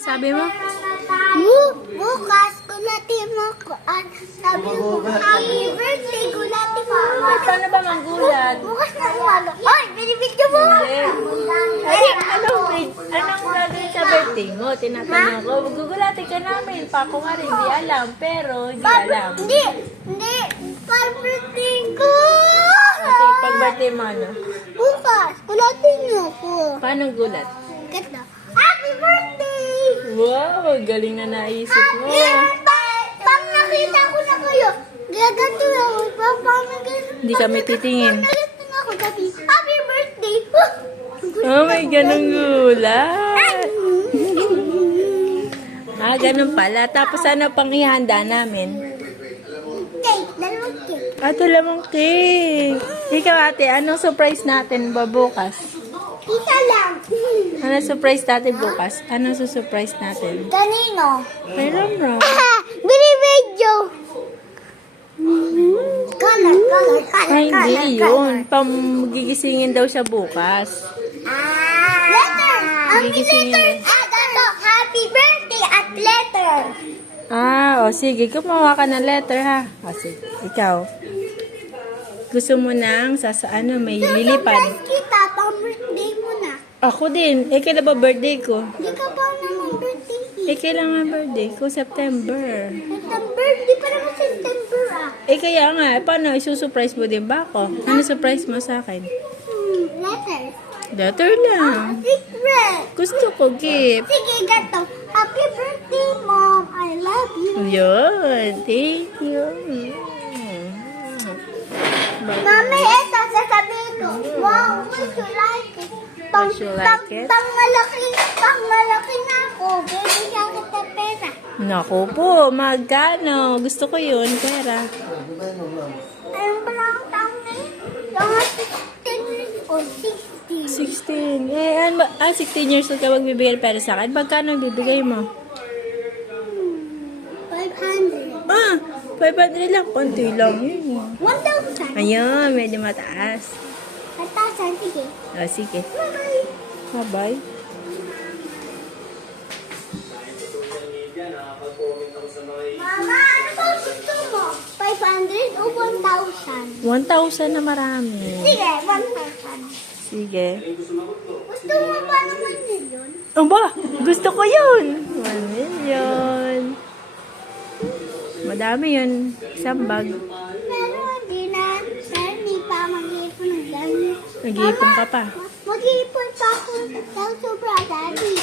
Sabi mo? Bukas, gulatin mo ko. Sabi mo, happy birthday, gulatin mo. Paano ba manggulat? Bukas na umaga. Ay, binibigyan mo. Ay, anong gagawin sa birthday mo? Tinatanong ko. Gugulatin ka namin. Pa ako nga rin, di alam. Pero, di alam. Hindi. Para birthday ko. Kasi pag birthday mo, ano? Bukas, gulatin niyo ko. Paano gulat? Ganda. Happy birthday! Wow, galing na naisip mo. Pag nakita ko na kayo, gaganto ako. Pag Hindi kami titingin. nagato na ako, sabi, happy birthday! Oh, may ganong gulat. Ganun pala. Tapos ano pang ihanda namin? Cake, dalawang cake. Lamang cake. Ikaw ate, anong surprise natin ba bukas? Isa lang. Anong surprise natin bukas? Anong susurprise natin? Kanino? Kay Romro. Binibidyo. Color. Ay, hindi yun. Magigisingin daw siya bukas. Letter. Ang Gigisingin letter. niya. Ganto. Happy birthday at letter. Sige. Gumawa ka ng letter, ha? Sige. Ikaw. Gusto mo nang may lilipad. Surprise kita pang birthday mo na. Ako din. Kailan ba birthday ko? Di ka pa naman birthday. Kailan nga birthday ko? September. September. Di pa naman September Kaya nga. Paano? Isusurprise mo din ba ako? Ano surprise mo sa akin? Letter. Letter lang. Secret. Gusto ko gift. Sige, ganto. Happy birthday, Mom. I love you. Yun. Thank you. Mami, ito sasabihin ko. Wow, would you like it? Would you like it? Pang-malaki na ako. Bibigyan kita pera. Naku po. Magkano? Gusto ko yun. Pera. Ayun pala ang taong na yun. Mga 16 o 16. 16. 16 years old ka magbibigay ng pera sa akin. Magkano bibigay mo? 500. 500 lang. Konti lang yun. 1,000. Ayun, medyo mataas. 1,000, sige. Sige. Bye-bye. Bye-bye. Mama, ano ba gusto mo? 500 o 1,000? 1,000 na marami. Sige, 1,000. Sige. Gusto mo ba naman yun? Ba? Gusto ko yun. 1 million. Madami yun. Isang bag. Pero hindi pa mag-iipon ng ganyan. Nag-iipon ka pa. Mag-iipon pa ako ng sobra, Daddy.